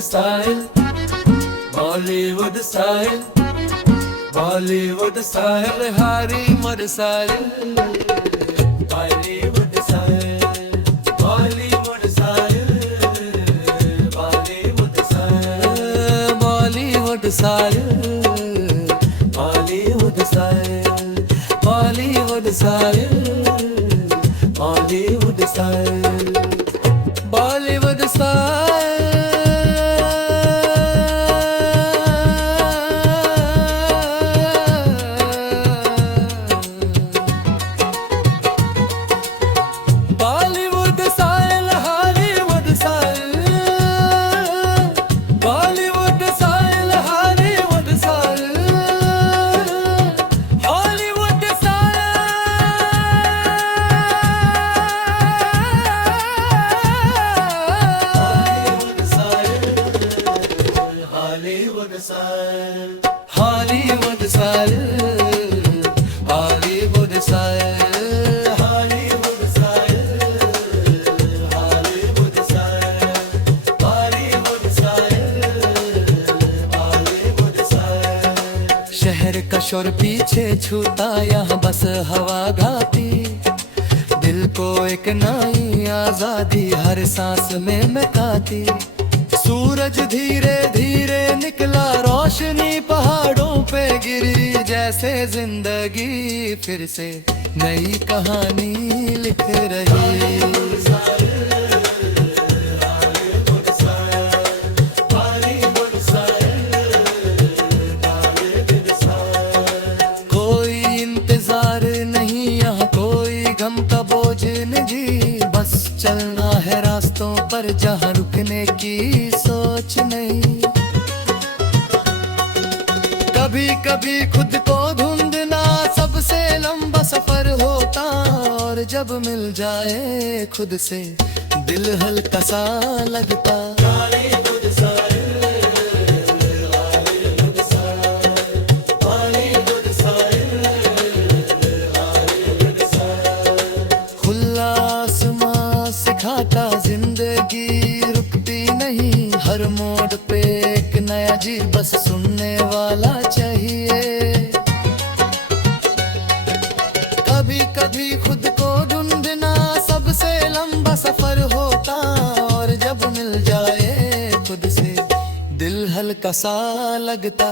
style, Bollywood style, Bollywood style, Hollywood style, Bollywood style, Bollywood style, Bollywood style, Bollywood style, Bollywood style, Bollywood style, Bollywood style, Bollywood style. Hollywood style, Hollywood style, Hollywood style, Hollywood style, Hollywood style, Hollywood style, Hollywood style. शहर का शोर पीछे छूता यहाँ बस हवा गाती, दिल को एक नई आजादी हर सांस में महकाती। सूरज धीरे धीरे निकला, रोशनी पहाड़ों पे गिरी, जैसे जिंदगी फिर से नई कहानी लिख रही। कोई इंतजार नहीं यहाँ, कोई गम का बोझ नहीं, बस चलना है रास्तों पर जहाँ रुकने की सोच नहीं। कभी कभी खुद को ढूंढना सबसे लंबा सफर होता, और जब मिल जाए खुद से दिल हल्का सा लगता। खुला आसमां सिखाता जिंदगी रुकती नहीं, हर मोड़ पे एक नया जी, बस सुनने वाला चाहिए। कभी कभी खुद को ढूंढना सबसे लंबा सफर होता, और जब मिल जाए खुद से दिल हल्का सा लगता।